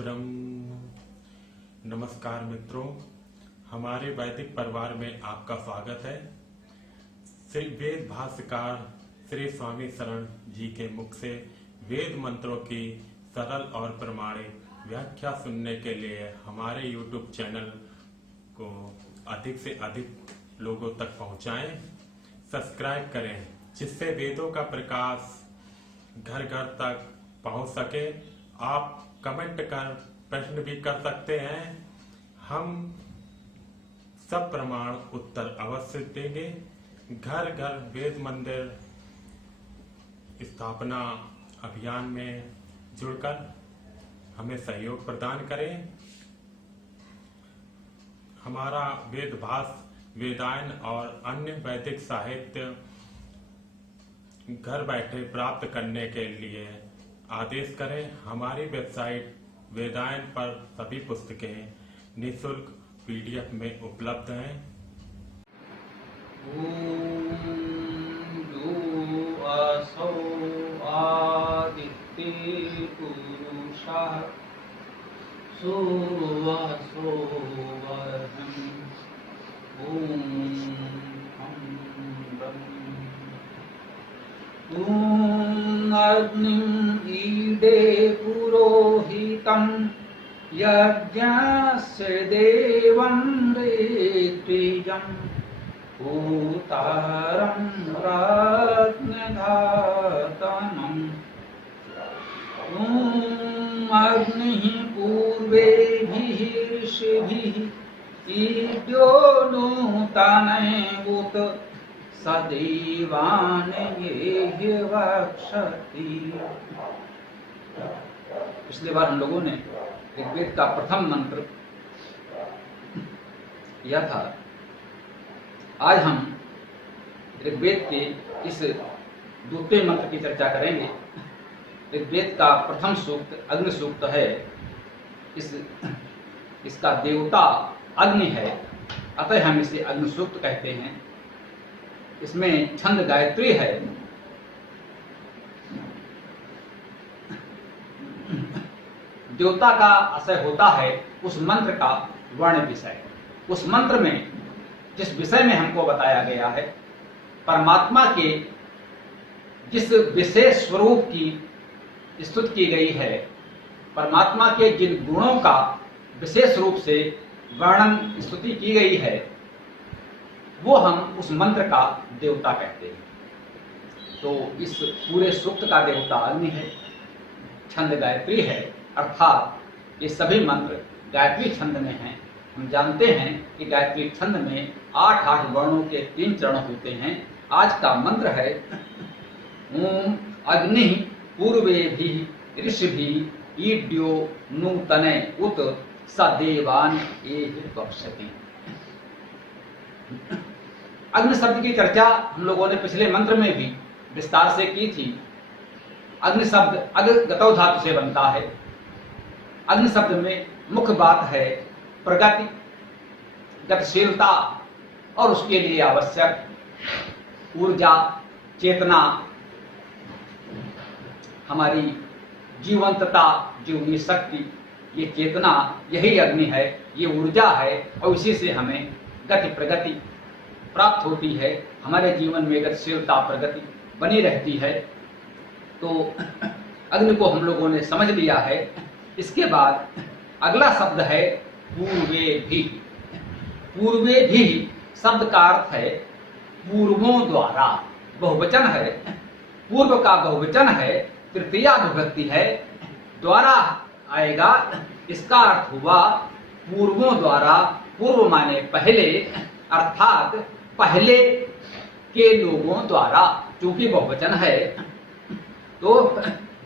ब्रह्म। नमस्कार मित्रों, हमारे वैदिक परिवार में आपका स्वागत है। श्री वेद भाष्यकार श्री स्वामी शरण जी के मुख से वेद मंत्रों की सरल और प्रमाणिक व्याख्या सुनने के लिए हमारे YouTube चैनल को अधिक से अधिक लोगों तक पहुंचाएं, सब्सक्राइब करें, जिससे वेदों का प्रकाश घर घर तक पहुंच सके। आप कमेंट कर प्रश्न भी कर सकते हैं, हम सब प्रमाण उत्तर अवश्य देंगे। घर घर वेद मंदिर स्थापना अभियान में जुड़कर हमें सहयोग प्रदान करें। हमारा वेद भाष्य, वेदायन और अन्य वैदिक साहित्य घर बैठे प्राप्त करने के लिए आदेश करें। हमारी वेबसाइट वेदायन पर सभी पुस्तकें निःशुल्क PDF में उपलब्ध हैं। ॐ असौ आदित्ये पुरुषः सोऽसो वह्निः ॐ अग्निं ईडे पुरोहितं यज्ञस्य देवं ऋत्विजं होतारं राज्ञधातनम् ॐ अग्निः पूर्वेभिः ऋषिभिः ईड्यो नूतनैवुत सदैवान ये वक्षति। पिछली बार हम लोगों ने ऋग्वेद का प्रथम मंत्र यह था। आज हम ऋग्वेद के इस द्वितीय मंत्र की चर्चा करेंगे। ऋग्वेद का प्रथम सूक्त अग्नि सूक्त है। इसका देवता अग्नि है, अतः हम इसे अग्नि सूक्त कहते हैं। इसमें छंद गायत्री है। देवता का आशय होता है उस मंत्र का वर्ण विषय। उस मंत्र में जिस विषय में हमको बताया गया है, परमात्मा के जिस विशेष स्वरूप की स्तुति की गई है, परमात्मा के जिन गुणों का विशेष रूप से वर्णन स्तुति की गई है, वो हम उस मंत्र का देवता कहते हैं। तो इस पूरे सूक्त का देवता अग्नि है, छंद गायत्री है, अर्थात ये सभी मंत्र गायत्री छंद में हैं। हम जानते हैं कि गायत्री छंद में 8 वर्णों के 3 चरण होते हैं। आज का मंत्र है ओम अग्नि पूर्वेभिः ऋषिभिः ईड्यो नूतने उत सदेवान एहि वक्षति। अग्नि शब्द की चर्चा हम लोगों ने पिछले मंत्र में भी विस्तार से की थी। अग्नि शब्द अग् गतौ धातु से बनता है। अग्नि शब्द में मुख्य बात है प्रगति, गतिशीलता और उसके लिए आवश्यक ऊर्जा, चेतना, हमारी जीवंतता, जीवनी शक्ति। ये चेतना, यही अग्नि है, ये ऊर्जा है और इसी से हमें गति प्रगति प्राप्त होती है। हमारे जीवन में गतिशीलता प्रगति बनी रहती है। तो अग्नि को हम लोगों ने समझ लिया है। इसके बाद अगला शब्द है पूर्वे भी। पूर्वे भी शब्द का अर्थ है पूर्वों द्वारा, बहुवचन है। पूर्व का बहुवचन है, तृतीया विभक्ति है, द्वारा आएगा। इसका अर्थ हुआ पूर्वों द्वारा। पूर्व माने पहले, अर्थात पहले के लोगों द्वारा। चूंकि बहुवचन है तो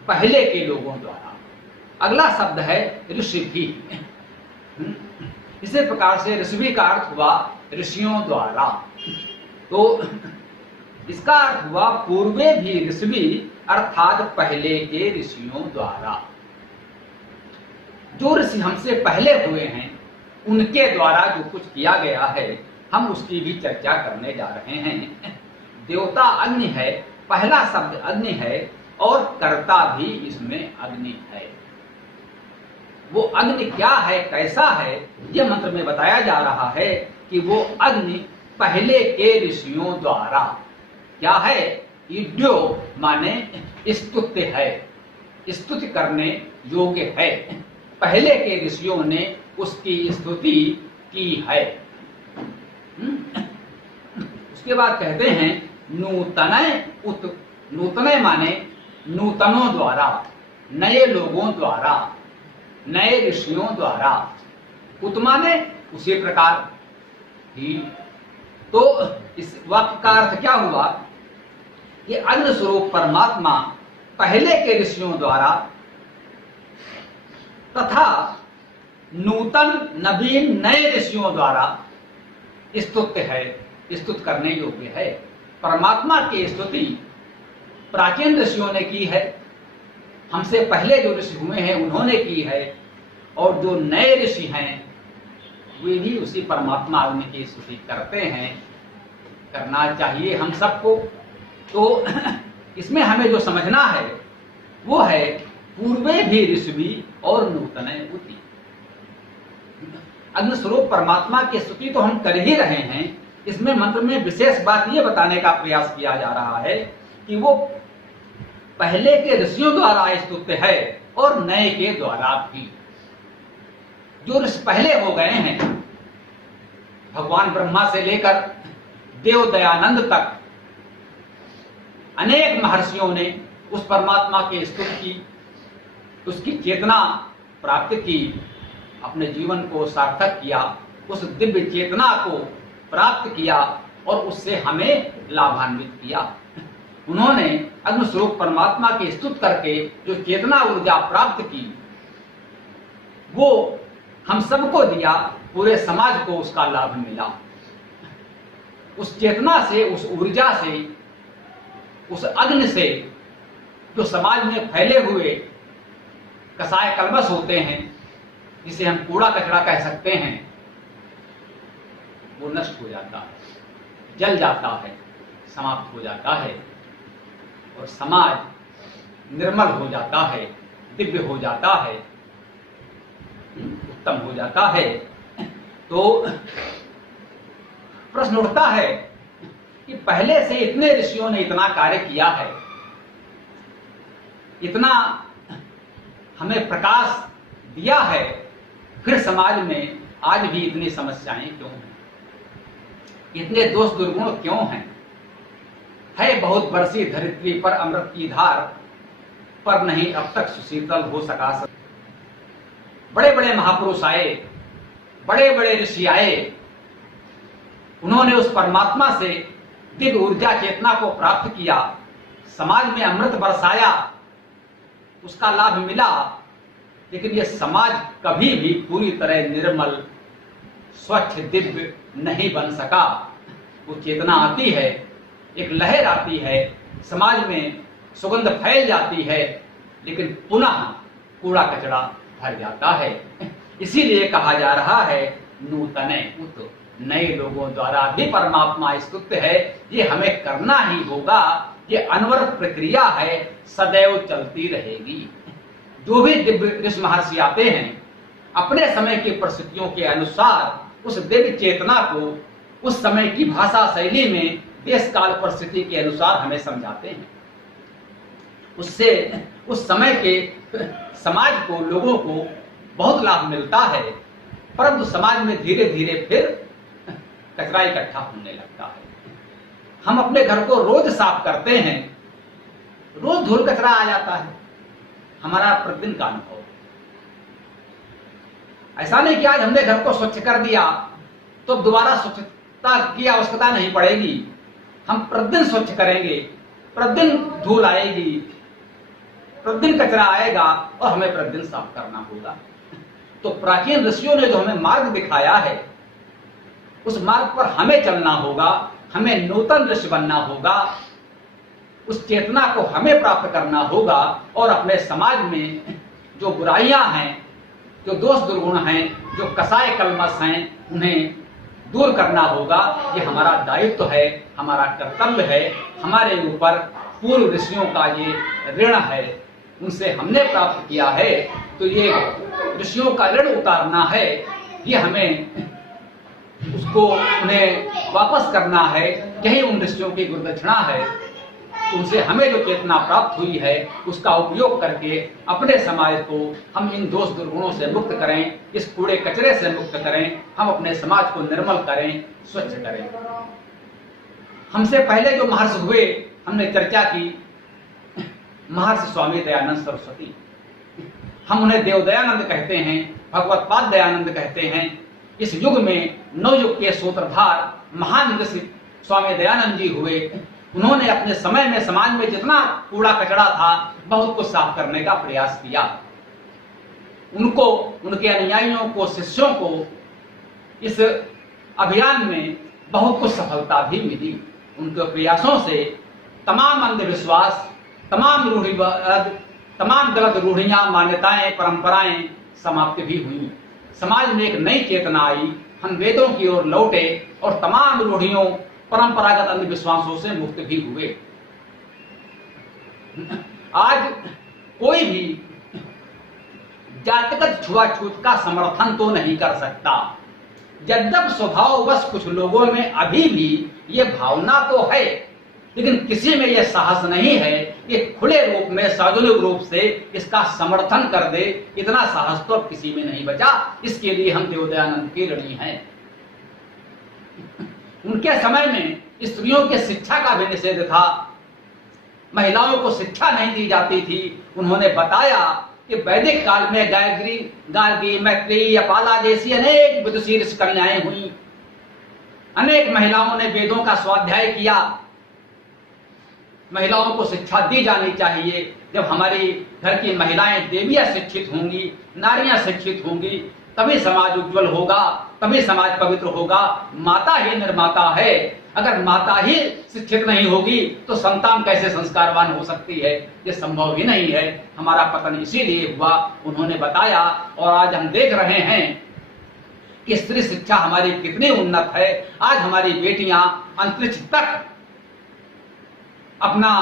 पहले के लोगों द्वारा। अगला शब्द है ऋषिभि। इसी प्रकार से ऋषिभि का अर्थ हुआ ऋषियों द्वारा। तो इसका अर्थ हुआ पूर्वे भी ऋषिभि, अर्थात पहले के ऋषियों द्वारा। जो ऋषि हमसे पहले हुए हैं उनके द्वारा जो कुछ किया गया है, हम उसकी भी चर्चा करने जा रहे हैं। देवता अग्नि है, पहला शब्द अग्नि है और कर्ता भी इसमें अग्नि है। वो अग्नि क्या है, कैसा है, ये मंत्र में बताया जा रहा है कि वो अग्नि पहले के ऋषियों द्वारा क्या है, ईड्यो माने स्तुत्य है, स्तुति करने योग्य है। पहले के ऋषियों ने उसकी स्तुति की है। उसके बाद कहते हैं नूतनय उत, नूतनय माने नूतनों द्वारा, नए लोगों द्वारा, नए ऋषियों द्वारा, उत माने उसी प्रकार ही। तो इस वाक्य का अर्थ क्या हुआ कि अग्नि स्वरूप परमात्मा पहले के ऋषियों द्वारा तथा नूतन नवीन नए ऋषियों द्वारा स्तुत्य है, स्तुत करने योग्य है। परमात्मा की स्तुति प्राचीन ऋषियों ने की है, हमसे पहले जो ऋषि हुए हैं उन्होंने की है, और जो नए ऋषि हैं वे भी उसी परमात्मा अग्नि की स्तुति करते हैं। करना चाहिए हम सबको। तो इसमें हमें जो समझना है वो है पूर्वे भी ऋषि और नूतने उति। अग्नि स्वरूप परमात्मा की स्तुति तो हम कर ही रहे हैं, इसमें मंत्र में विशेष बात ये बताने का प्रयास किया जा रहा है कि वो पहले के ऋषियों द्वारा स्तुत्य है और नए के द्वारा भी। जो ऋषि पहले हो गए हैं, भगवान ब्रह्मा से लेकर देव दयानंद तक अनेक महर्षियों ने उस परमात्मा की स्तुति की, उसकी चेतना प्राप्त की, अपने जीवन को सार्थक किया, उस दिव्य चेतना को प्राप्त किया और उससे हमें लाभान्वित किया। उन्होंने अग्नि स्वरूप परमात्मा की स्तुति करके जो चेतना ऊर्जा प्राप्त की वो हम सबको दिया, पूरे समाज को उसका लाभ मिला। उस चेतना से, उस ऊर्जा से, उस अग्नि से जो समाज में फैले हुए कसाय कलमश होते हैं, जिसे हम कूड़ा कचरा कह सकते हैं, वो नष्ट हो जाता है, जल जाता है, समाप्त हो जाता है और समाज निर्मल हो जाता है, दिव्य हो जाता है, उत्तम हो जाता है। तो प्रश्न उठता है कि पहले से इतने ऋषियों ने इतना कार्य किया है, इतना हमें प्रकाश दिया है, फिर समाज में आज भी इतनी समस्याएं क्यों हैं, इतने दोष दुर्गुण क्यों हैं? है बहुत बरसी धरित्री पर अमृत की धार, पर नहीं अब तक सुशीतल हो सका। बड़े बड़े महापुरुष आए, बड़े बड़े ऋषि आए, उन्होंने उस परमात्मा से दिव्य ऊर्जा चेतना को प्राप्त किया, समाज में अमृत बरसाया, उसका लाभ मिला, लेकिन यह समाज कभी भी पूरी तरह निर्मल स्वच्छ दिव्य नहीं बन सका। वो चेतना आती है, एक लहर आती है, समाज में सुगंध फैल जाती है, लेकिन पुनः कूड़ा कचरा भर जाता है। इसीलिए कहा जा रहा है नूतने उत, नए लोगों द्वारा भी परमात्मा स्तुत्य है। ये हमें करना ही होगा, ये अनवरत प्रक्रिया है, सदैव चलती रहेगी। जो भी दिव्य ऋषि महर्षि आते हैं, अपने समय की परिस्थितियों के अनुसार उस दिव्य चेतना को उस समय की भाषा शैली में, देश काल परिस्थिति के अनुसार हमें समझाते हैं। उससे उस समय के समाज को, लोगों को बहुत लाभ मिलता है, परंतु समाज में धीरे धीरे फिर कचरा इकट्ठा होने लगता है। हम अपने घर को रोज साफ करते हैं, रोज धूल कचरा आ जाता है, हमारा प्रतिदिन का अनुभव। ऐसा नहीं कि आज हमने घर को स्वच्छ कर दिया तो दोबारा स्वच्छता की आवश्यकता नहीं पड़ेगी। हम प्रतिदिन स्वच्छ करेंगे, प्रतिदिन धूल आएगी, प्रतिदिन कचरा आएगा और हमें प्रतिदिन साफ करना होगा। तो प्राचीन ऋषियों ने जो हमें मार्ग दिखाया है, उस मार्ग पर हमें चलना होगा, हमें नूतन ऋषि बनना होगा, उस चेतना को हमें प्राप्त करना होगा और अपने समाज में जो बुराइयां हैं, जो दोष दुर्गुण हैं, जो कसाय कलमश हैं, उन्हें दूर करना होगा। ये हमारा दायित्व है, हमारा कर्तव्य है, हमारे ऊपर पूर्व ऋषियों का ये ऋण है, उनसे हमने प्राप्त किया है। तो ये ऋषियों का ऋण उतारना है, ये हमें उसको उन्हें वापस करना है। यही उन ऋषियों की गुरुदक्षिणा है। उनसे हमें जो चेतना प्राप्त हुई है उसका उपयोग करके अपने समाज को हम इन दोष दुर्गुणों से मुक्त करें, इस कूड़े कचरे से मुक्त करें, हम अपने समाज को निर्मल करें, स्वच्छ करें। हमसे पहले जो महर्षि हुए हमने चर्चा की, महर्षि स्वामी दयानंद सरस्वती। हम उन्हें देव दयानंद कहते हैं, भगवत पाद दयानंद कहते हैं। इस युग में नवयुग के सूत्रधार महान ऋषि स्वामी दयानंद जी हुए। उन्होंने अपने समय में समाज में जितना कूड़ा कचरा था बहुत कुछ साफ करने का प्रयास किया। उनको, उनके अनुयायियों को, शिष्यों को इस अभियान में बहुत कुछ सफलता भी मिली। उनके प्रयासों से तमाम अंधविश्वास, तमाम रूढ़िवाद, तमाम गलत रूढ़ियां, मान्यताएं, परंपराएं समाप्त भी हुई। समाज में एक नई चेतना आई। हम वेदों की ओर लौटे और तमाम रूढ़ियों, परंपरागत अंधविश्वासों से मुक्त भी हुए। आज कोई भी जातिगत छुआछूत का समर्थन तो नहीं कर सकता। यद्यप स्वभाववश कुछ लोगों में अभी भी ये भावना तो है, लेकिन किसी में यह साहस नहीं है कि खुले रूप में, सार्वजनिक रूप से इसका समर्थन कर दे। इतना साहस तो अब किसी में नहीं बचा। इसके लिए हम देव दयानंद के ऋणी हैं। उनके समय में स्त्रियों के शिक्षा का भी निषेध था। महिलाओं को शिक्षा नहीं दी जाती थी। उन्होंने बताया कि वैदिक काल में गार्गी, मैत्रेयी, अपाला जैसी अनेक विदुषी ऋषि कन्याएं हुई। अनेक महिलाओं ने वेदों का स्वाध्याय किया। महिलाओं को शिक्षा दी जानी चाहिए। जब हमारी घर की महिलाएं, देवियां शिक्षित होंगी, नारियां शिक्षित होंगी, तभी समाज उज्जवल होगा, तभी समाज पवित्र होगा। माता ही निर्माता है। अगर माता ही शिक्षित नहीं होगी तो संतान कैसे संस्कारवान हो सकती है? ये संभव ही नहीं है। हमारा पतन इसीलिए हुआ। उन्होंने बताया और आज हम देख रहे हैं कि स्त्री शिक्षा हमारी कितनी उन्नत है। आज हमारी बेटियां अंतरिक्ष तक अपना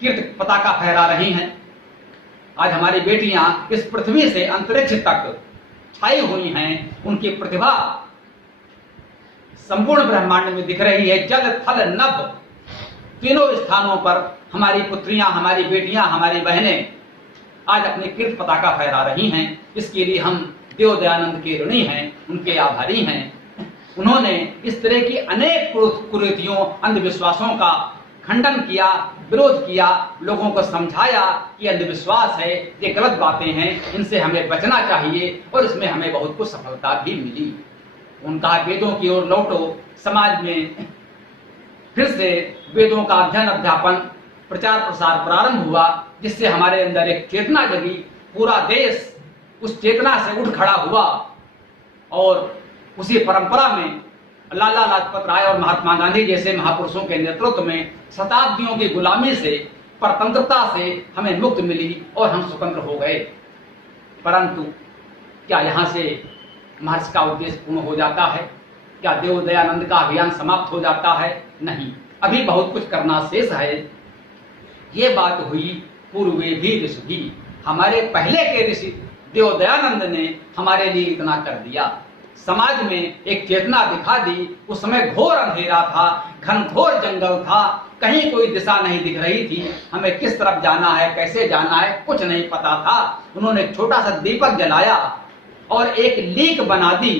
कीर्ति पताका फहरा रही हैं। आज हमारी बेटियां इस पृथ्वी से अंतरिक्ष तक छाई हुई हैं। उनकी प्रतिभा संपूर्ण ब्रह्मांड में दिख रही है। जल, थल, नभ तीनों स्थानों पर हमारी पुत्रियां, हमारी बेटियां, हमारी बहनें आज अपनी कीर्ति पताका फहरा रही हैं। इसके लिए हम देव दयानंद के ऋणी हैं, उनके आभारी हैं। उन्होंने इस तरह की अनेक कुरीतियों, अंधविश्वासों का खंडन किया, विरोध किया, लोगों को समझाया कि अंधविश्वास है, ये गलत बातें हैं, इनसे हमें बचना चाहिए और इसमें हमें बहुत कुछ सफलता भी मिली। उनका वेदों की ओर लौटो। समाज में फिर से वेदों का अध्ययन, अध्यापन, प्रचार प्रसार प्रारंभ हुआ, जिससे हमारे अंदर एक चेतना जगी। पूरा देश उस चेतना से उठ खड़ा हुआ और उसी परंपरा में लाला लाजपत राय और महात्मा गांधी जैसे महापुरुषों के नेतृत्व में शताब्दियों की गुलामी से, परतंत्रता से हमें मुक्ति मिली और हम स्वतंत्र हो गए। परंतु क्या यहाँ से महर्षि का उद्देश्य पूर्ण हो जाता है? क्या देव दयानंद का अभियान समाप्त हो जाता है? नहीं, अभी बहुत कुछ करना शेष है। ये बात हुई पूर्वे भी ऋषि भी। हमारे पहले के ऋषि देव दयानंद ने हमारे लिए इतना कर दिया। समाज में एक चेतना दिखा दी। उस समय घोर अंधेरा था, घनघोर जंगल था, कहीं कोई दिशा नहीं दिख रही थी। हमें किस तरफ जाना है, कैसे जाना है, कुछ नहीं पता था। उन्होंने छोटा सा दीपक जलाया और एक लीक बना दी,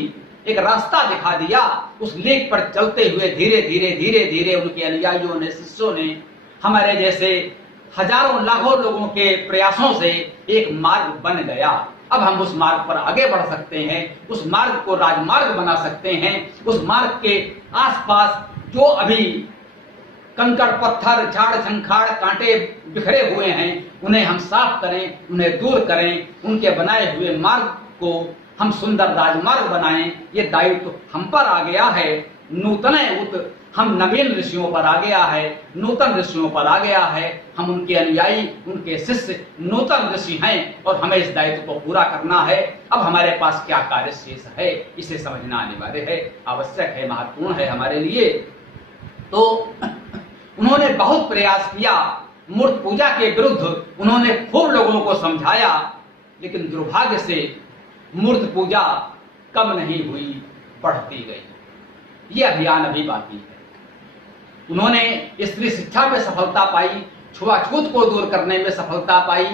एक रास्ता दिखा दिया। उस लीक पर चलते हुए धीरे धीरे धीरे धीरे उनके अनुयायियों ने, शिष्यों ने, हमारे जैसे हजारों लाखों लोगों के प्रयासों से एक मार्ग बन गया। अब हम उस मार्ग पर आगे बढ़ सकते हैं, उस मार्ग को राजमार्ग बना सकते हैं। उस मार्ग के आसपास जो अभी कंकड़, पत्थर, झाड़ झंखाड़, कांटे बिखरे हुए हैं, उन्हें हम साफ करें, उन्हें दूर करें। उनके बनाए हुए मार्ग को हम सुंदर राजमार्ग बनाएं। ये दायित्व हम पर आ गया है। नूतन उत, हम नवीन ऋषियों पर आ गया है, नूतन ऋषियों पर आ गया है। हम उनके अनुयायी, उनके शिष्य नूतन ऋषि हैं और हमें इस दायित्व को पूरा करना है। अब हमारे पास क्या कार्य शेष है, इसे समझना अनिवार्य है, आवश्यक है, महत्वपूर्ण है हमारे लिए। तो उन्होंने बहुत प्रयास किया। मूर्ति पूजा के विरुद्ध उन्होंने खूब लोगों को समझाया लेकिन दुर्भाग्य से मूर्त पूजा कम नहीं हुई, बढ़ती गई। ये अभियान अभी बाकी है। उन्होंने स्त्री शिक्षा में सफलता पाई, छुआछूत को दूर करने में सफलता पाई,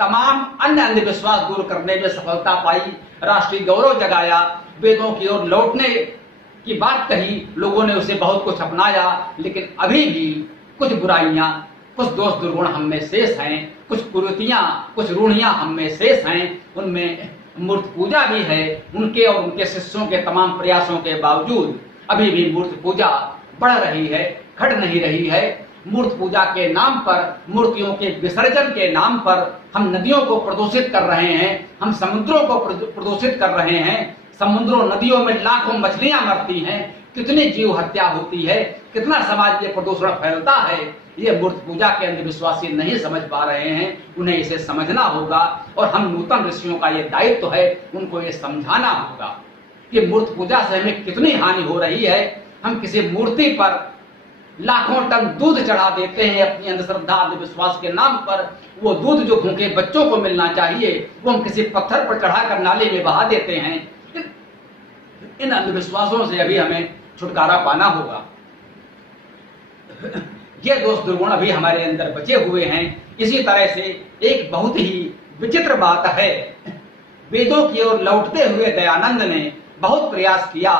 तमाम अन्य अंधविश्वास दूर करने में सफलता पाई, राष्ट्रीय गौरव जगाया, वेदों की ओर लौटने की बात कही, लोगों ने उसे बहुत कुछ अपनाया। लेकिन अभी भी कुछ बुराइयां, कुछ दोष दुर्गुण हम में शेष हैं, कुछ कुरीतियां, कुछ रूढ़ियां हम में शेष हैं। उनमें मूर्त पूजा भी है। उनके और उनके शिष्यों के तमाम प्रयासों के बावजूद अभी भी मूर्त पूजा बढ़ रही है, घट नहीं रही है। मूर्त पूजा के नाम पर, मूर्तियों के विसर्जन के नाम पर हम नदियों को प्रदूषित कर रहे हैं, हम समुद्रों को प्रदूषित कर रहे हैं। समुद्रों नदियों में लाखों मछलियां मरती हैं, कितनी जीव हत्या होती है, कितना समाज में प्रदूषण फैलता है। ये मूर्त पूजा के अंधविश्वासी नहीं समझ पा रहे हैं, उन्हें इसे समझना होगा। और हम नूतन ऋषियों का ये दायित्व है, उनको ये समझाना होगा कि मूर्त पूजा से हमें कितनी हानि हो रही है। हम किसी मूर्ति पर लाखों टन दूध चढ़ा देते हैं अपनी अंधश्रद्धा अंधविश्वास के नाम पर। वो दूध जो भूखे बच्चों को मिलना चाहिए, वो हम किसी पत्थर पर चढ़ाकर नाले में बहा देते हैं। इन अंधविश्वासों से अभी हमें छुटकारा पाना होगा। ये दोष दुर्गुण अभी हमारे अंदर बचे हुए हैं। इसी तरह से एक बहुत ही विचित्र बात है, वेदों की ओर लौटते हुए दयानंद ने बहुत प्रयास किया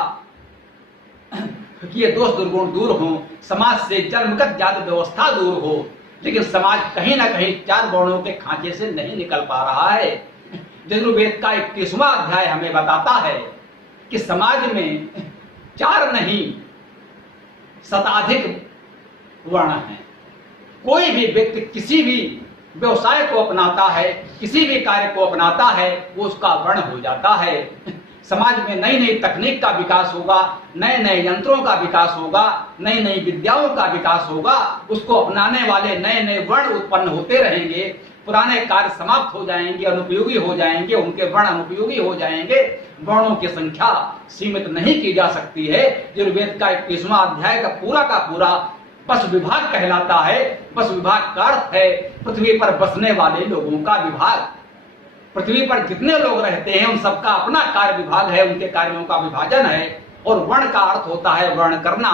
कि ये दोष दुर्गुण दूर हो, समाज से जन्मगत जाति व्यवस्था दूर हो। लेकिन समाज कहीं ना कहीं चार वर्णों के खांचे से नहीं निकल पा रहा है। यजुर्वेद का 21वां अध्याय हमें बताता है कि समाज में चार नहीं शताधिक वर्ण हैं। कोई भी व्यक्ति किसी भी व्यवसाय को अपनाता है, किसी भी कार्य को अपनाता है, वो उसका वर्ण हो जाता है। समाज में नई नई तकनीक का विकास होगा, नए नए यंत्रों का विकास होगा, नई नई विद्याओं का विकास होगा। उसको अपनाने वाले नए नए वर्ण उत्पन्न होते रहेंगे। पुराने कार्य समाप्त हो जाएंगे, अनुपयोगी हो जाएंगे, उनके वर्ण अनुपयोगी हो जाएंगे। वर्णों की संख्या सीमित नहीं की जा सकती है। यजुर्वेद का 21वां अध्याय का पूरा पशु विभाग कहलाता है। पशु विभाग का अर्थ है पृथ्वी पर बसने वाले लोगों का विभाग। पृथ्वी पर जितने लोग रहते हैं उन सबका अपना कार्य विभाग है, उनके कार्यों का विभाजन है। और वर्ण का अर्थ होता है वर्ण करना।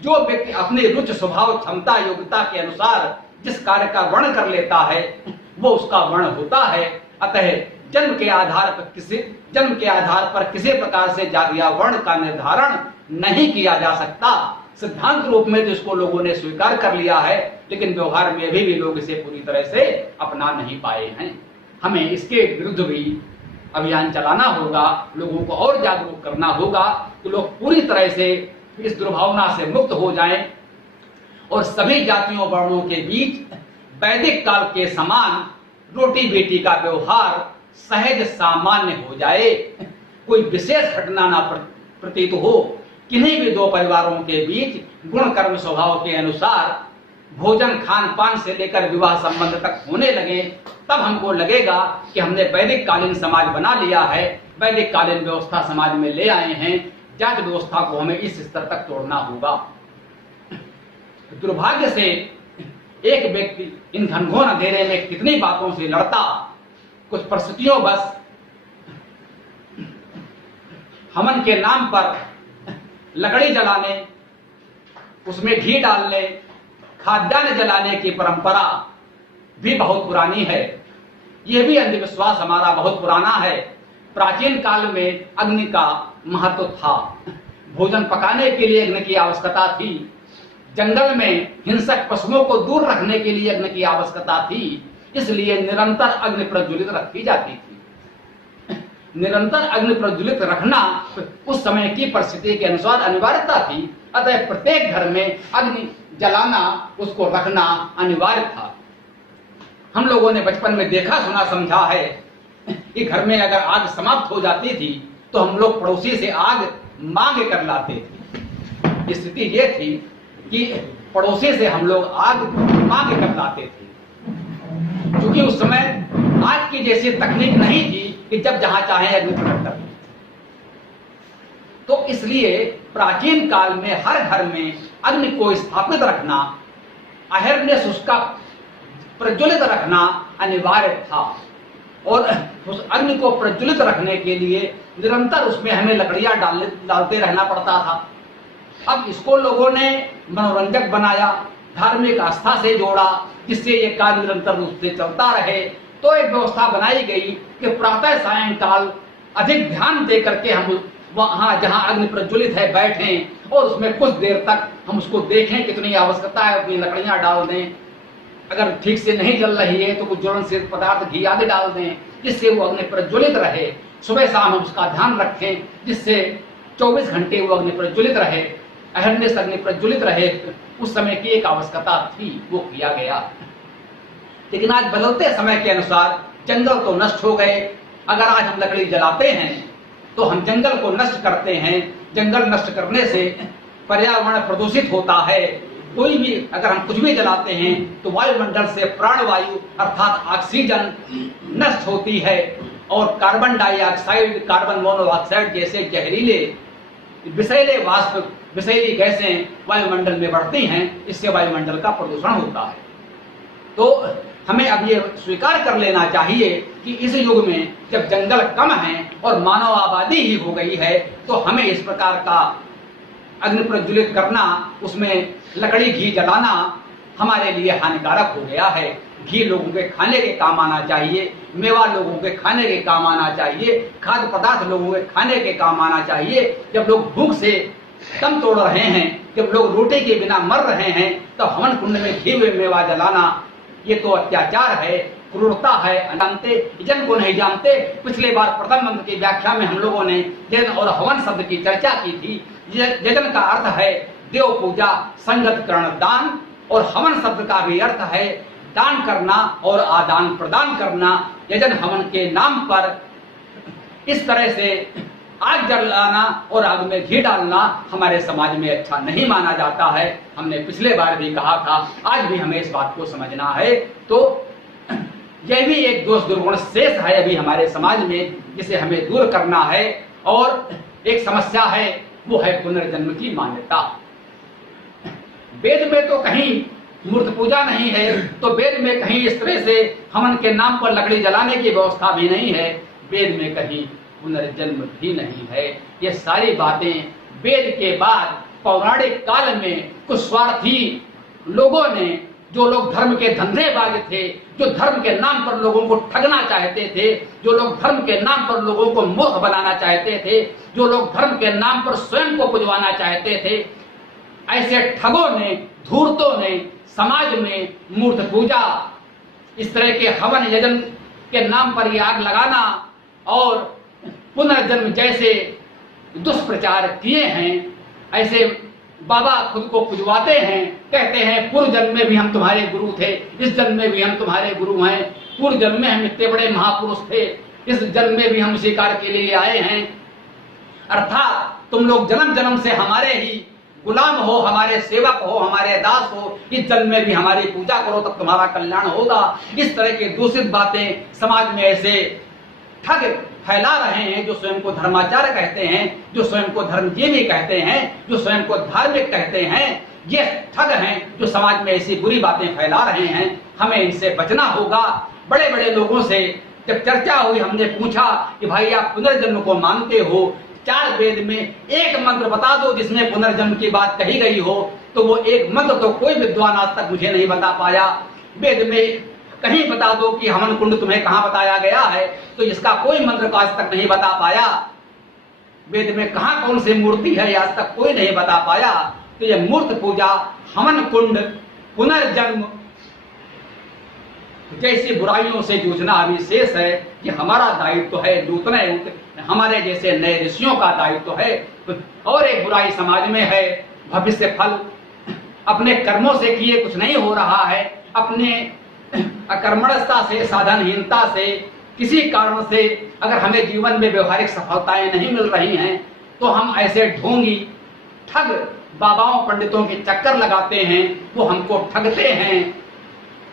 जो व्यक्ति अपने रुचि स्वभाव क्षमता योग्यता के अनुसार जिस कार्य का वर्ण कर लेता है वो उसका वर्ण होता है। अतः जन्म के आधार पर किसी प्रकार से जाति या वर्ण का निर्धारण नहीं किया जा सकता। सिद्धांत रूप में तो इसको लोगों ने स्वीकार कर लिया है, लेकिन व्यवहार में अभी भी लोग इसे पूरी तरह से अपना नहीं पाए हैं। हमें इसके विरुद्ध भी अभियान चलाना होगा, लोगों को और जागरूक करना होगा कि लोग पूरी तरह से इस दुर्भावना से मुक्त हो जाएं और सभी जातियों वर्णों के बीच वैदिक काल के समान रोटी बेटी का व्यवहार सहज सामान्य हो जाए। कोई विशेष घटना ना प्रतीत हो। किन्हीं भी दो परिवारों के बीच गुण कर्म स्वभाव के अनुसार भोजन खान पान से लेकर विवाह संबंध तक होने लगे, तब हमको लगेगा कि हमने वैदिक कालीन समाज बना लिया है, वैदिक कालीन व्यवस्था समाज में ले आए हैं। जाति व्यवस्था को हमें इस स्तर तक तोड़ना होगा। दुर्भाग्य से एक व्यक्ति इन घनघोर अंधेरे में कितनी बातों से लड़ता, कुछ परिस्थितियों बस हवन के नाम पर लकड़ी जलाने, उसमें घी डालने, खाद्यान्न जलाने की परंपरा भी बहुत पुरानी है। यह भी अंधविश्वास हमारा बहुत पुराना है। प्राचीन काल में अग्नि का महत्व था। भोजन पकाने के लिए अग्नि की आवश्यकता थी। जंगल में हिंसक पशुओं को दूर रखने के लिए अग्नि की आवश्यकता थी। इसलिए निरंतर अग्नि प्रज्वलित रखी जाती थी। निरंतर अग्नि प्रज्वलित रखना उस समय की परिस्थिति के अनुसार अनिवार्यता थी। अतः प्रत्येक घर में अग्नि जलाना, उसको रखना अनिवार्य था। हम लोगों ने बचपन में देखा सुना समझा है कि घर में अगर आग समाप्त हो जाती थी तो हम लोग पड़ोसी से आग मांग कर लाते थे। स्थिति ये थी कि पड़ोसी से हम लोग आग मांग कर लाते थे, क्योंकि उस समय आज की जैसी तकनीक नहीं थी कि जब जहां चाहे अग्नि प्रकट कर। तो इसलिए प्राचीन काल में हर घर में अग्नि को स्थापित रखना, अहिर्निश उसका प्रज्वलित रखना अनिवार्य था। और उस अग्नि को प्रज्वलित रखने के लिए निरंतर उसमें हमें लकड़ियां डालते रहना पड़ता था। अब इसको लोगों ने मनोरंजक बनाया, धार्मिक आस्था से जोड़ा, जिससे ये कार्य निरंतर रूप से चलता रहे। तो एक व्यवस्था बनाई गई कि प्रातः सायंकाल अधिक ध्यान दे करके हम वहां जहां अग्नि प्रज्वलित है बैठें और उसमें कुछ देर तक हम उसको देखें, कितनी आवश्यकता है अपनी लकड़ियां डाल दें। अगर ठीक से नहीं जल रही है तो कुछ ज्वलनशील पदार्थ घी आदि डाल दें, जिससे वो अग्नि प्रज्वलित रहे। सुबह शाम हम उसका ध्यान रखें, जिससे 24 घंटे वो अग्नि प्रज्वलित रहे, अहर्निश अग्नि प्रज्वलित रहे। उस समय की एक आवश्यकता थी, वो किया गया। लेकिन आज बदलते समय के अनुसार जंगल तो नष्ट हो गए। अगर आज हम लकड़ी जलाते हैं तो हम जंगल को नष्ट करते हैं। जंगल नष्ट करने से पर्यावरण प्रदूषित होता है। कोई भी अगर हम कुछ भी जलाते हैं तो वायुमंडल से प्राणवायु अर्थात ऑक्सीजन नष्ट होती है और कार्बन डाइऑक्साइड, कार्बन मोनोऑक्साइड जैसे जहरीले विषैले वाष्प, विषैली गैसें वायुमंडल में बढ़ती हैं। इससे वायुमंडल का प्रदूषण होता है। तो हमें अब ये स्वीकार कर लेना चाहिए कि इस युग में जब जंगल कम है और मानव आबादी ही हो गई है, तो हमें इस प्रकार का अग्नि प्रज्वलित करना, उसमें लकड़ी घी जलाना हमारे लिए हानिकारक हो गया है। घी लोगों के खाने के काम आना चाहिए, मेवा लोगों के खाने के काम आना चाहिए, खाद्य पदार्थ लोगों के खाने के काम आना चाहिए। जब लोग भूख से दम तोड़ रहे हैं, जब लोग रोटी के बिना मर रहे हैं, तो हवन कुंड में घी में मेवा जलाना ये तो अत्याचार है, क्रूरता है। जानते यजन को नहीं जानते। पिछले बार प्रथम मंत्र की व्याख्या में हम लोगों ने यजन और हवन शब्द की चर्चा की थी। यजन का अर्थ है देव पूजा, संगत करण दान, और हवन शब्द का भी अर्थ है दान करना और आदान प्रदान करना। यजन हवन के नाम पर इस तरह से आग जलाना और आग में घी डालना हमारे समाज में अच्छा नहीं माना जाता है। हमने पिछले बार भी कहा था, आज भी हमें इस बात को समझना है। तो यह भी एक दोष दुर्गुण शेष है अभी हमारे समाज में, जिसे हमें दूर करना है। और एक समस्या है, वो है पुनर्जन्म की मान्यता। वेद में तो कहीं मूर्त पूजा नहीं है, तो वेद में कहीं इस तरह से हवन के नाम पर लकड़ी जलाने की व्यवस्था भी नहीं है। वेद में कहीं पुनर्जन्म भी नहीं है। ये सारी बातें वेद के बाद पौराणिक काल में कुछ स्वार्थी लोगों ने, जो लोग धर्म के धंधेबाज थे, जो धर्म के नाम पर लोगों को ठगना चाहते थे, जो लोग धर्म के नाम पर लोगों को मूर्ख बनाना चाहते थे, जो लोग धर्म के नाम पर स्वयं को पुजवाना चाहते थे, ऐसे ठगों ने, धूर्तों ने समाज में मूर्त पूजा, इस तरह के हवन यजन के नाम पर ये आग लगाना और पुनर्जन्म जैसे दुष्प्रचार किए हैं। ऐसे बाबा खुद को पुजवाते हैं, कहते हैं पूर्व जन्म में भी हम तुम्हारे गुरु थे, इस जन्म में भी हम तुम्हारे गुरु हैं, पूर्व जन्म में हम इतने बड़े महापुरुष थे, इस जन्म में भी हम उसी कार्य के लिए आए हैं। अर्थात तुम लोग जन्म जन्म से हमारे ही गुलाम हो, हमारे सेवक हो, हमारे दास हो, इस जन्म में भी हमारी पूजा करो तब तुम्हारा कल्याण होगा। इस तरह की दूषित बातें समाज में ऐसे ठग फैला रहे हैं, जो स्वयं को धर्माचार्य कहते हैं, जो स्वयं को धर्मजीवी कहते हैं, जो स्वयं को धार्मिक कहते हैं। ये ठग हैं जो समाज में ऐसी बुरी बातें फैला रहे हैं। हमें इनसे बचना होगा। बड़े बड़े लोगों से जब चर्चा हुई, हमने पूछा कि भाई आप पुनर्जन्म को मानते हो, 4 वेद में एक मंत्र बता दो जिसमें पुनर्जन्म की बात कही गई हो। तो वो एक मंत्र तो कोई विद्वान आज तक मुझे नहीं बता पाया। वेद में कहीं बता दो कि हवन कुंड तुम्हें कहां बताया गया है, तो इसका कोई मंत्र को आज तक नहीं बता पाया। वेद में कहां कौन सी मूर्ति है आज तक कोई नहीं बता पाया। तो ये मूर्त पूजा, हवन कुंड, पुनर्जन्म जैसी बुराइयों से जूझना अभी शेष है। कि हमारा दायित्व है, नूतन हमारे जैसे नए ऋषियों का दायित्व है। और एक बुराई समाज में है, भविष्य फल। अपने कर्मों से किए कुछ नहीं हो रहा है, अपने अकर्मण्यता से, साधनहीनता से, किसी कारण से अगर हमें जीवन में व्यवहारिक सफलताएं नहीं मिल रही हैं, तो हम ऐसे ढोंगी ठग बाबाओं पंडितों के चक्कर लगाते हैं। वो हमको ठगते हैं,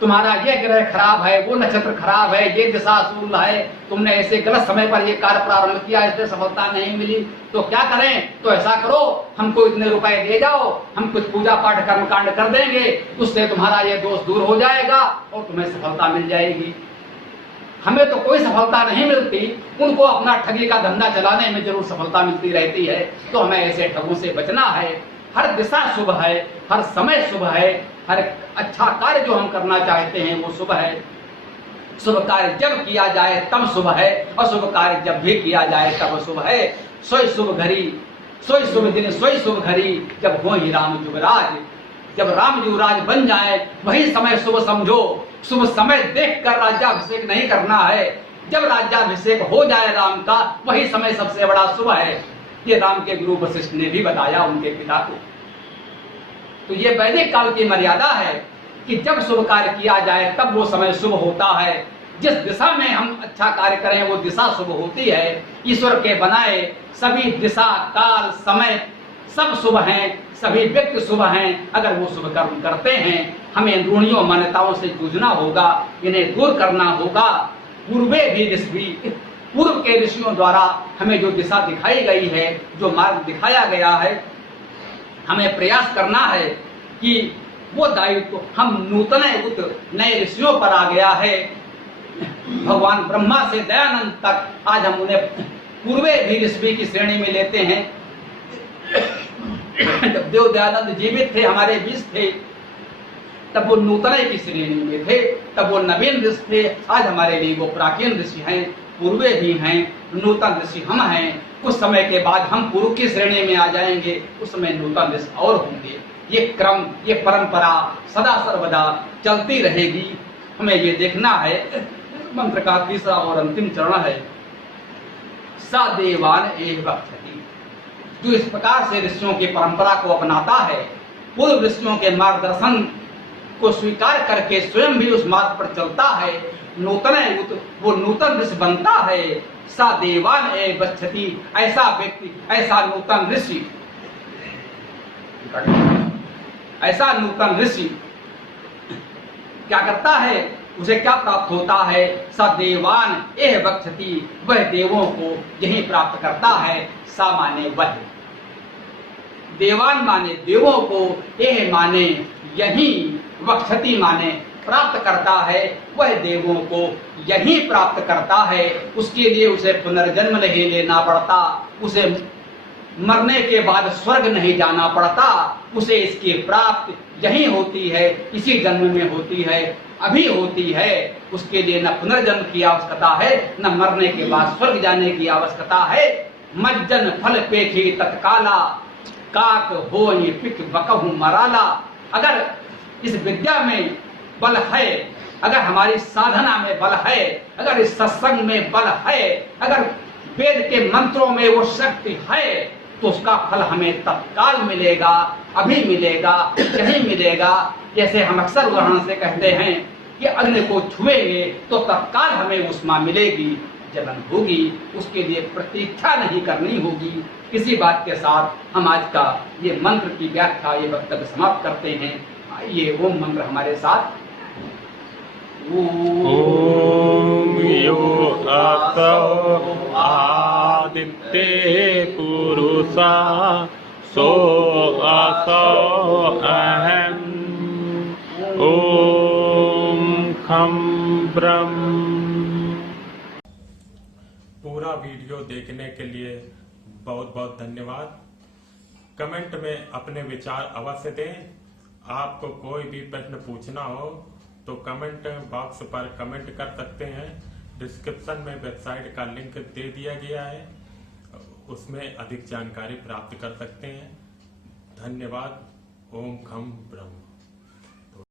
तुम्हारा ये ग्रह खराब है, वो नक्षत्र खराब है, ये दिशा अशुभ है, तुमने ऐसे गलत समय पर ये कार्य प्रारंभ किया, इससे सफलता नहीं मिली, तो क्या करें? तो ऐसा करो, हमको इतने रुपए दे जाओ, हम कुछ पूजा पाठ कर्म कांड कर देंगे, उससे तुम्हारा ये दोष दूर हो जाएगा और तुम्हें सफलता मिल जाएगी। हमें तो कोई सफलता नहीं मिलती। उनको अपना ठगी का धंधा चलाने में जरूर सफलता मिलती रहती है। तो हमें ऐसे ठगों से बचना है। हर दिशा शुभ है, हर समय शुभ है, हर अच्छा कार्य जो हम करना चाहते हैं वो शुभ है। शुभ कार्य जब किया जाए तब शुभ है, अशुभ कार्य जब भी किया जाए तब शुभ है। सोई शुभ घड़ी, सोई शुभ दिन, सोई शुभ घड़ी, जब हो ही राम युवराज। जब राम युवराज बन जाए वही समय शुभ समझो। शुभ समय देखकर राज्याभिषेक नहीं करना है। जब राज्याभिषेक हो जाए राम का वही समय सबसे बड़ा शुभ है। ये राम के गुरु वशिष्ठ ने भी बताया उनके पिता को। तो ये वैदिक काल की मर्यादा है कि जब शुभ कार्य किया जाए तब वो समय शुभ होता है। जिस दिशा में हम अच्छा कार्य करें वो दिशा शुभ होती है। ईश्वर के बनाए सभी दिशा, काल, समय सब शुभ हैं, सभी व्यक्ति शुभ हैं। अगर वो शुभ कर्म करते हैं, हमें रूढ़ियों मान्यताओं से जूझना होगा, इन्हें दूर करना होगा। पूर्वे भी ऋषि, पूर्व के ऋषियों द्वारा हमें जो दिशा दिखाई गई है, जो मार्ग दिखाया गया है, हमें प्रयास करना है कि वो दायित्व हम नूतन नए ऋषियों पर आ गया है। भगवान ब्रह्मा से दयानंद तक आज हम उन्हें पूर्वे भी ऋषि की श्रेणी में लेते हैं। जब देव दयानंद जीवित थे, हमारे बीच थे, तब वो नूतन की श्रेणी में थे, तब वो नवीन ऋषि थे। आज हमारे लिए वो प्राचीन ऋषि हैं, पूर्वे भी हैं, नूतन ऋषि हम हैं। कुछ समय के बाद हम पूर्व की श्रेणी में आ जाएंगे, उस समय नूतन ऋषि और होंगे। ये क्रम, ये परंपरा सदा सर्वदा चलती रहेगी। हमें ये देखना है। मंत्र का तीसरा और अंतिम चरण है सा देवान एव भक्षति। जो इस प्रकार से ऋषियों की परंपरा को अपनाता है, पूर्व ऋषियों के मार्गदर्शन को स्वीकार करके स्वयं भी उस मार्ग पर चलता है, नूतन वो नूतन ऋषि बनता है। सा देवान एव भक्षति, ऐसा व्यक्ति, ऐसा नूतन ऋषि, ऐसा नूतन ऋषि क्या करता है, उसे क्या प्राप्त होता है। सा देवान एह भक्षति, वह देवों को यही प्राप्त करता है। सा माने वह, देवान माने देवों को, एह माने यही, भक्षति माने प्राप्त करता है। वह देवों को यही प्राप्त करता है। उसके लिए उसे पुनर्जन्म नहीं लेना पड़ता, उसे मरने के बाद स्वर्ग नहीं जाना पड़ता। उसे इसकी प्राप्ति यही होती है, इसी जन्म में होती है, अभी होती है। उसके लिए न पुनर्जन्म की आवश्यकता है, न मरने के बाद स्वर्ग जाने की आवश्यकता है। मज्जन फल पेखी तत्काला, काक हो ये पिक बकहु मराला। अगर इस विद्या में बल है, अगर हमारी साधना में बल है, अगर इस सत्संग में बल है, अगर वेद के मंत्रों में वो शक्ति है, तो उसका फल हमें तत्काल मिलेगा, अभी मिलेगा, यही मिलेगा। जैसे हम अक्सर उदाहरण से कहते हैं कि अग्नि को छुएंगे तो तत्काल हमें उष्मा मिलेगी, जलन होगी, उसके लिए प्रतीक्षा नहीं करनी होगी। किसी बात के साथ हम आज का ये मंत्र की व्याख्या, ये वक्तव्य समाप्त करते हैं। ये ओम मंत्र हमारे साथ। ओम यो असौ आदित्य पुरुषा सो असौ अहम ओम खम ब्रह्म। पूरा वीडियो देखने के लिए बहुत बहुत धन्यवाद। कमेंट में अपने विचार अवश्य दें। आपको कोई भी प्रश्न पूछना हो तो कमेंट बॉक्स पर कमेंट कर सकते हैं। डिस्क्रिप्शन में वेबसाइट का लिंक दे दिया गया है, उसमें अधिक जानकारी प्राप्त कर सकते हैं। धन्यवाद। ओम खम ब्रह्म।